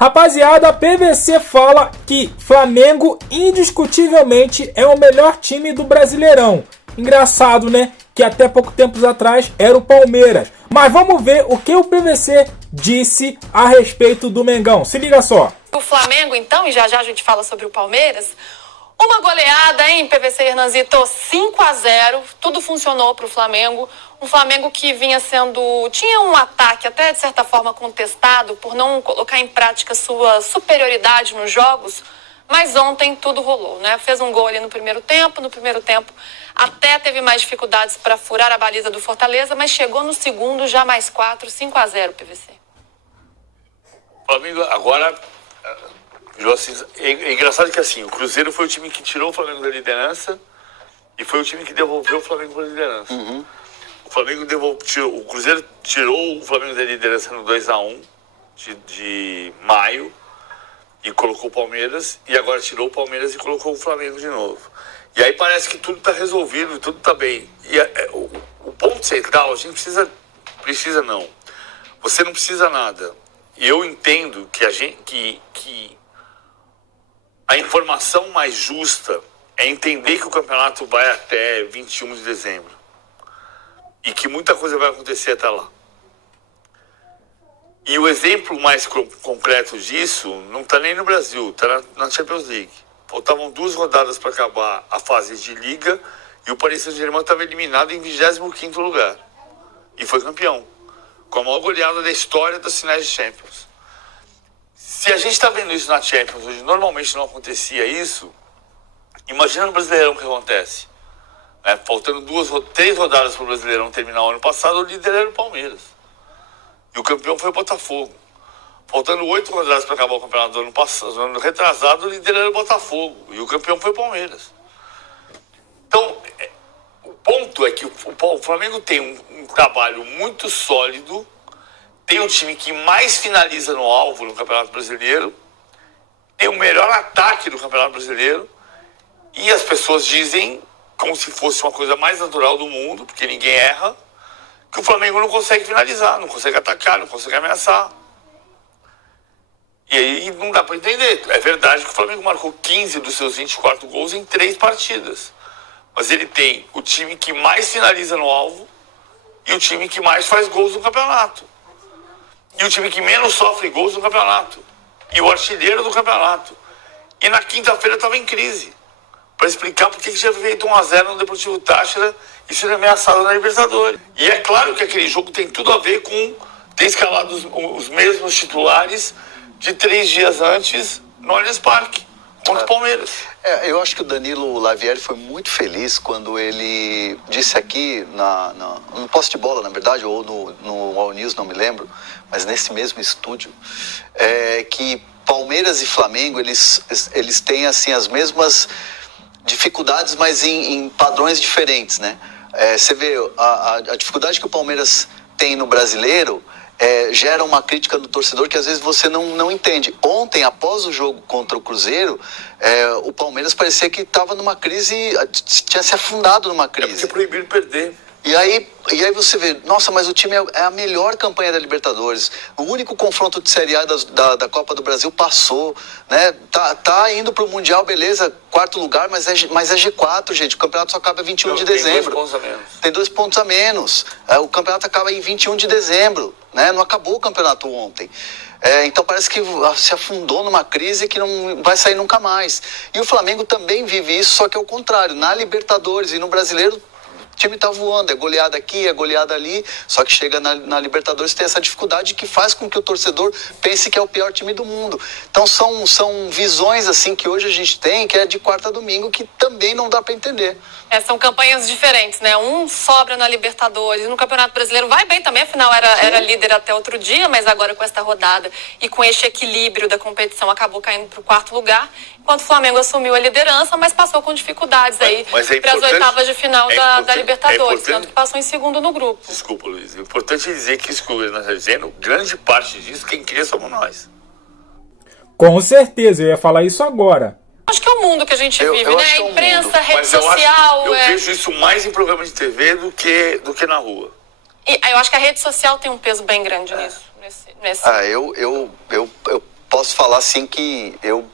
Rapaziada, a PVC fala que Flamengo indiscutivelmente é o melhor time do Brasileirão. Engraçado, né? Que até pouco tempo atrás era o Palmeiras. Mas vamos ver o que o PVC disse a respeito do Mengão. Se liga só. O Flamengo, então, e já a gente fala sobre o Palmeiras. Uma goleada, hein, PVC Hernanzito? 5-0, tudo funcionou para o Flamengo. Um Flamengo que tinha um ataque até de certa forma contestado por não colocar em prática sua superioridade nos jogos, mas ontem tudo rolou, né? Fez um gol ali no primeiro tempo até teve mais dificuldades para furar a baliza do Fortaleza, mas chegou no segundo já mais 4, 5-0, PVC. O Flamengo agora... É engraçado que assim, o Cruzeiro foi o time que tirou o Flamengo da liderança e foi o time que devolveu o Flamengo para a liderança. O Cruzeiro tirou o Flamengo da liderança no 2-1 de maio e colocou o Palmeiras, e agora tirou o Palmeiras e colocou o Flamengo de novo. E aí parece que tudo está resolvido, tudo está bem. E o ponto central, a gente precisa não. Você não precisa nada. E eu entendo que a informação mais justa é entender que o campeonato vai até 21 de dezembro. E que muita coisa vai acontecer até lá. E o exemplo mais concreto disso não está nem no Brasil, está na Champions League. Faltavam 2 rodadas para acabar a fase de Liga e o Paris Saint-Germain estava eliminado em 25º lugar. E foi campeão, com a maior goleada da história das finais de Champions. Se a gente está vendo isso na Champions, onde normalmente não acontecia isso, imagina no Brasileirão o que acontece. Faltando 3 rodadas para o Brasileirão terminar o ano passado, o líder era o Palmeiras. E o campeão foi o Botafogo. Faltando 8 rodadas para acabar o campeonato do ano passado, no ano retrasado, o líder era o Botafogo. E o campeão foi o Palmeiras. Então, o ponto é que o Flamengo tem um trabalho muito sólido, tem o time que mais finaliza no alvo no Campeonato Brasileiro, tem o melhor ataque do Campeonato Brasileiro, e as pessoas dizem, como se fosse uma coisa mais natural do mundo, porque ninguém erra, que o Flamengo não consegue finalizar, não consegue atacar, não consegue ameaçar. E aí não dá para entender. É verdade que o Flamengo marcou 15 dos seus 24 gols em 3 partidas. Mas ele tem o time que mais finaliza no alvo e o time que mais faz gols no campeonato. E o time que menos sofre gols no campeonato. E o artilheiro do campeonato. E na quinta-feira estava em crise. Para explicar por que tinha feito 1-0 no Deportivo Táchira e sido ameaçado na Libertadores. E é claro que aquele jogo tem tudo a ver com ter escalado os mesmos titulares de 3 dias antes no Allianz Parque, contra o Palmeiras. Eu acho que o Danilo Lavieri foi muito feliz quando ele disse aqui no poste de bola, na verdade, ou no All News, não me lembro, mas nesse mesmo estúdio, que Palmeiras e Flamengo, eles têm assim as mesmas dificuldades, mas em padrões diferentes, né? Você vê a dificuldade que o Palmeiras tem no Brasileiro, gera uma crítica do torcedor que às vezes você não entende. Ontem, após o jogo contra o Cruzeiro, o Palmeiras parecia que estava numa crise, tinha se afundado numa crise. Porque proibiram perder. E aí você vê, nossa, mas o time é a melhor campanha da Libertadores. O único confronto de Série A da Copa do Brasil passou, né? Tá indo pro Mundial, beleza, 4º lugar, mas é G4, gente. O campeonato só acaba em 21 de dezembro. Tem 2 pontos a menos. O campeonato acaba em 21 de dezembro, né? Não acabou o campeonato ontem. Então parece que se afundou numa crise que não vai sair nunca mais. E o Flamengo também vive isso, só que é o contrário. Na Libertadores e no Brasileiro, o time tá voando, é goleada aqui, é goleada ali, só que chega na Libertadores tem essa dificuldade que faz com que o torcedor pense que é o pior time do mundo. Então são visões assim que hoje a gente tem, que é de quarta a domingo, que também não dá para entender. São campanhas diferentes, né? Um sobra na Libertadores, no Campeonato Brasileiro vai bem também, afinal era líder até outro dia, mas agora com esta rodada e com este equilíbrio da competição acabou caindo para o 4º lugar, enquanto o Flamengo assumiu a liderança, mas passou com dificuldades aí para as oitavas de final da Libertadores, tanto que passou em segundo no grupo. Desculpa, Luiz, é importante dizer que isso que o Luiz está dizendo, grande parte disso, quem cria somos nós. Com certeza, eu ia falar isso agora. Acho que é o mundo que a gente vive, né? A imprensa, rede social... Eu vejo isso mais em programas de TV do que na rua. E eu acho que a rede social tem um peso bem grande nisso. posso falar assim que eu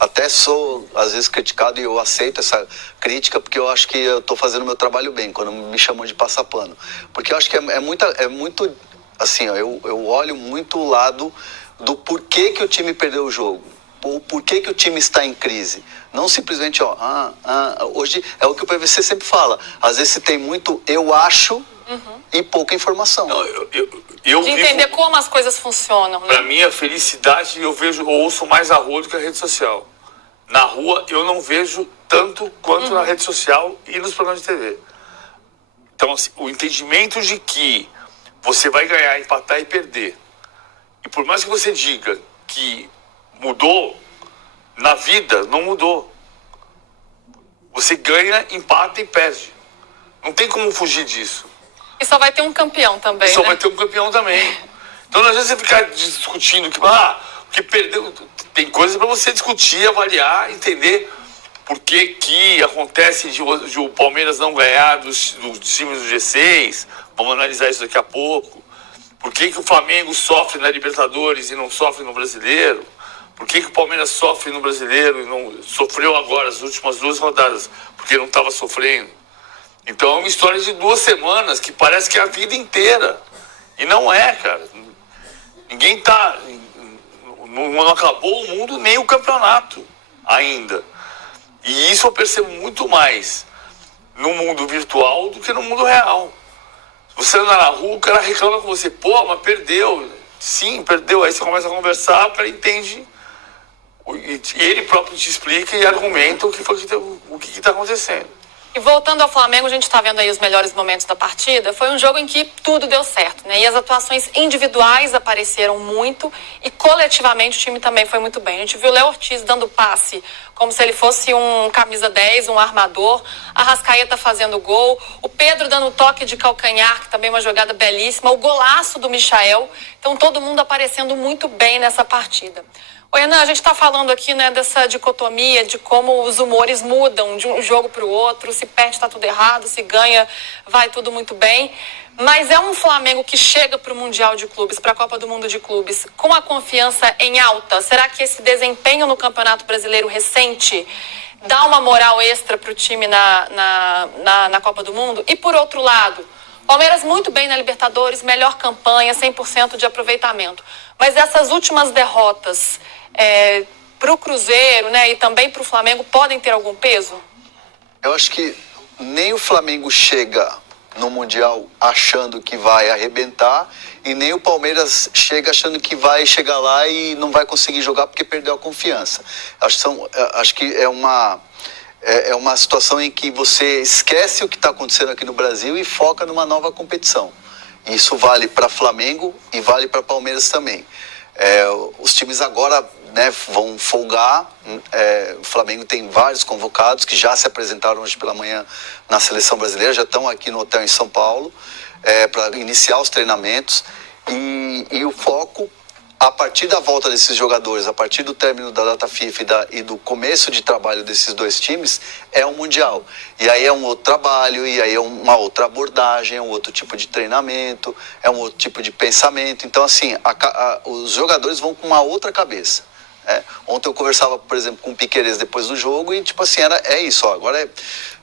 até sou às vezes criticado e eu aceito essa crítica porque eu acho que eu estou fazendo o meu trabalho bem quando me chamam de passar pano, porque eu acho que é muito assim, ó, eu olho muito o lado do porquê que o time perdeu o jogo, o porquê que o time está em crise, não simplesmente hoje é o que o PVC sempre fala, às vezes se tem muito eu acho e pouca informação. Não, de entender como as coisas funcionam, né? Para mim, a felicidade, eu ouço mais a rua do que a rede social. Na rua, eu não vejo tanto quanto na rede social e nos programas de TV. Então, assim, o entendimento de que você vai ganhar, empatar e perder. E por mais que você diga que mudou, na vida não mudou. Você ganha, empata e perde. Não tem como fugir disso. E só vai ter um campeão também, Só né? vai ter um campeão também. Então, às vezes você ficar discutindo que perdeu. Tem coisas para você discutir, avaliar, entender por que acontece de o Palmeiras não ganhar dos times do G6. Vamos analisar isso daqui a pouco. Por que o Flamengo sofre na Libertadores e não sofre no Brasileiro? Por que o Palmeiras sofre no Brasileiro e não sofreu agora as últimas 2 rodadas? Porque não estava sofrendo. Então é uma história de 2 semanas que parece que é a vida inteira. E não é, cara. Ninguém tá... Não acabou o mundo nem o campeonato ainda. E isso eu percebo muito mais no mundo virtual do que no mundo real. Se você anda na rua, o cara reclama com você. Pô, mas perdeu. Sim, perdeu. Aí você começa a conversar, o cara entende. E ele próprio te explica e argumenta o que está acontecendo. E voltando ao Flamengo, a gente está vendo aí os melhores momentos da partida. Foi um jogo em que tudo deu certo, né? E as atuações individuais apareceram muito e coletivamente o time também foi muito bem. A gente viu o Léo Ortiz dando passe como se ele fosse um camisa 10, um armador. A Arrascaeta fazendo gol. O Pedro dando toque de calcanhar, que também é uma jogada belíssima. O golaço do Michael. Então todo mundo aparecendo muito bem nessa partida. Ô, Renan, a gente está falando aqui, né, dessa dicotomia de como os humores mudam de um jogo para o outro, se perde está tudo errado, se ganha vai tudo muito bem, mas é um Flamengo que chega para o Mundial de Clubes, para a Copa do Mundo de Clubes, com a confiança em alta. Será que esse desempenho no Campeonato Brasileiro recente dá uma moral extra para o time na Copa do Mundo? E por outro lado, Palmeiras muito bem na Libertadores, melhor campanha, 100% de aproveitamento. Mas essas últimas derrotas para o Cruzeiro, né, e também para o Flamengo podem ter algum peso? Eu acho que nem o Flamengo chega no Mundial achando que vai arrebentar e nem o Palmeiras chega achando que vai chegar lá e não vai conseguir jogar porque perdeu a confiança. Acho que é uma situação em que você esquece o que está acontecendo aqui no Brasil e foca numa nova competição. Isso vale para Flamengo e vale para Palmeiras também. Os times agora, né, vão folgar. O Flamengo tem vários convocados que já se apresentaram hoje pela manhã na seleção brasileira, já estão aqui no hotel em São Paulo para iniciar os treinamentos e o foco a partir da volta desses jogadores, a partir do término da data FIFA e do começo de trabalho desses 2 times, é um Mundial. E aí é um outro trabalho, e aí é uma outra abordagem, é um outro tipo de treinamento, é um outro tipo de pensamento. Então, assim, os jogadores vão com uma outra cabeça. Ontem eu conversava, por exemplo, com o Piquerez depois do jogo e, tipo assim, é isso, ó, agora é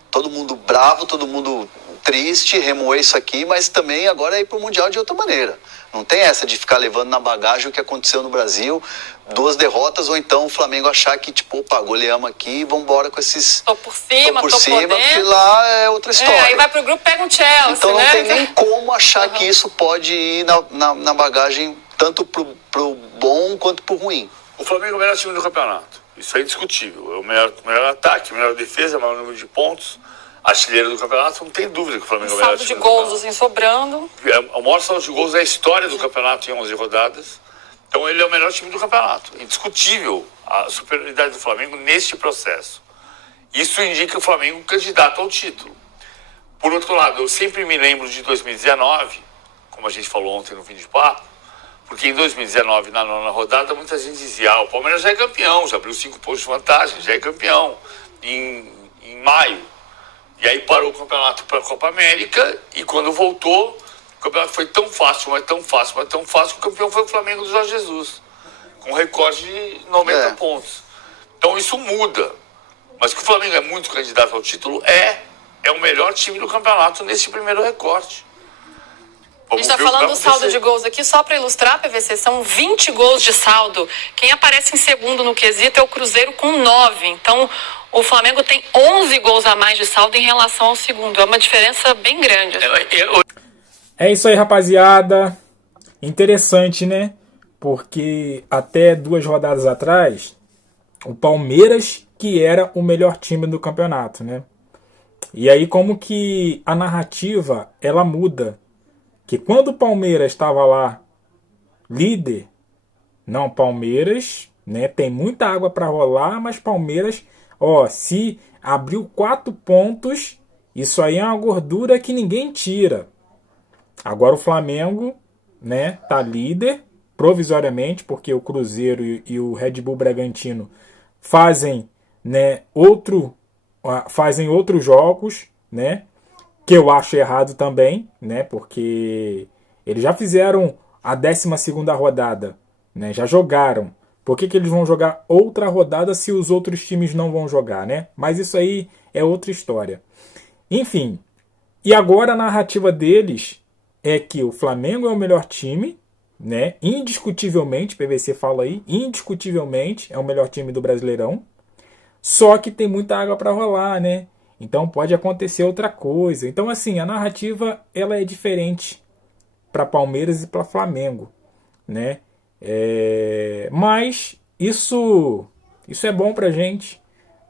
todo mundo bravo, todo mundo triste, remoer isso aqui, mas também agora é ir pro Mundial de outra maneira. Não tem essa de ficar levando na bagagem o que aconteceu no Brasil, 2 derrotas, ou então o Flamengo achar que, tipo, opa, goleamos aqui e vambora com esses... Tô por cima, porque lá é outra história. Aí vai pro grupo, pega um Chelsea, então não né? tem nem como achar que isso pode ir na bagagem tanto pro bom quanto pro ruim. O Flamengo é o melhor time do campeonato. Isso é indiscutível. É o melhor ataque, melhor defesa, maior número de pontos. Artilheiro do campeonato, não tem dúvida que o Flamengo é o melhor time do campeonato. Saldo de gols, assim, sobrando. O maior saldo de gols é a história do campeonato em 11 rodadas. Então ele é o melhor time do campeonato. Indiscutível a superioridade do Flamengo neste processo. Isso indica o Flamengo candidato ao título. Por outro lado, eu sempre me lembro de 2019, como a gente falou ontem no fim de papo, porque em 2019, na 9ª rodada, muita gente dizia, o Palmeiras já é campeão, já abriu 5 pontos de vantagem, já é campeão em maio. E aí parou o campeonato para a Copa América e quando voltou, o campeonato foi tão fácil, mas tão fácil, mas tão fácil, que o campeão foi o Flamengo do Jorge Jesus. com recorde de 90 pontos. Então isso muda. Mas que o Flamengo é muito candidato ao título, é o melhor time do campeonato nesse primeiro recorte. A gente está falando do saldo de gols aqui, só para ilustrar, PVC, são 20 gols de saldo. Quem aparece em segundo no quesito é o Cruzeiro com 9. Então, o Flamengo tem 11 gols a mais de saldo em relação ao segundo. É uma diferença bem grande. É isso aí, rapaziada. Interessante, né? Porque até 2 rodadas atrás, o Palmeiras que era o melhor time do campeonato, né? E aí como que a narrativa, ela muda. Que quando o Palmeiras estava lá, líder, não, Palmeiras, né, tem muita água para rolar, mas Palmeiras, se abriu 4 pontos, isso aí é uma gordura que ninguém tira. Agora o Flamengo, né, tá líder, provisoriamente, porque o Cruzeiro e o Red Bull Bragantino fazem, né, outros jogos, né, que eu acho errado também, né? Porque eles já fizeram a 12ª rodada, né? Já jogaram. Por que eles vão jogar outra rodada se os outros times não vão jogar, né? Mas isso aí é outra história. Enfim, e agora a narrativa deles é que o Flamengo é o melhor time, né? Indiscutivelmente, PVC fala aí, indiscutivelmente é o melhor time do Brasileirão. Só que tem muita água para rolar, né? Então pode acontecer outra coisa. Então assim, a narrativa ela é diferente para Palmeiras e para Flamengo, né? Mas isso é bom pra gente,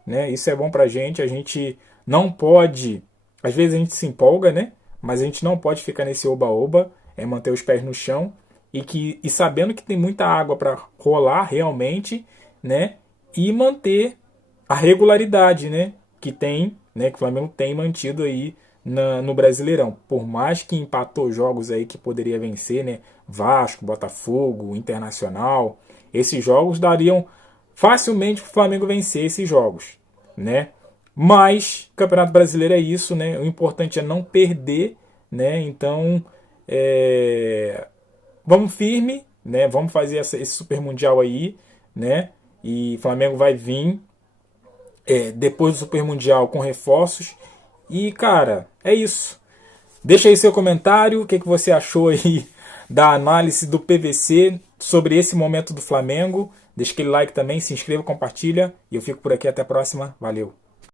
né? Isso é bom pra gente. A gente não pode, às vezes a gente se empolga, né? Mas a gente não pode ficar nesse oba-oba, manter os pés no chão e sabendo que tem muita água para rolar realmente, né? E manter a regularidade, né? Que tem, né, que o Flamengo tem mantido aí no Brasileirão. Por mais que empatou jogos aí que poderia vencer, né? Vasco, Botafogo, Internacional. Esses jogos dariam facilmente para o Flamengo vencer esses jogos, né? Mas o Campeonato Brasileiro é isso, né? O importante é não perder, né? Então, vamos firme, né? Vamos fazer esse Super Mundial aí, né? E o Flamengo vai vir depois do Super Mundial com reforços. E, cara, é isso. Deixa aí seu comentário, o que você achou aí da análise do PVC sobre esse momento do Flamengo. Deixa aquele like também, se inscreva, compartilha. E eu fico por aqui, até a próxima. Valeu!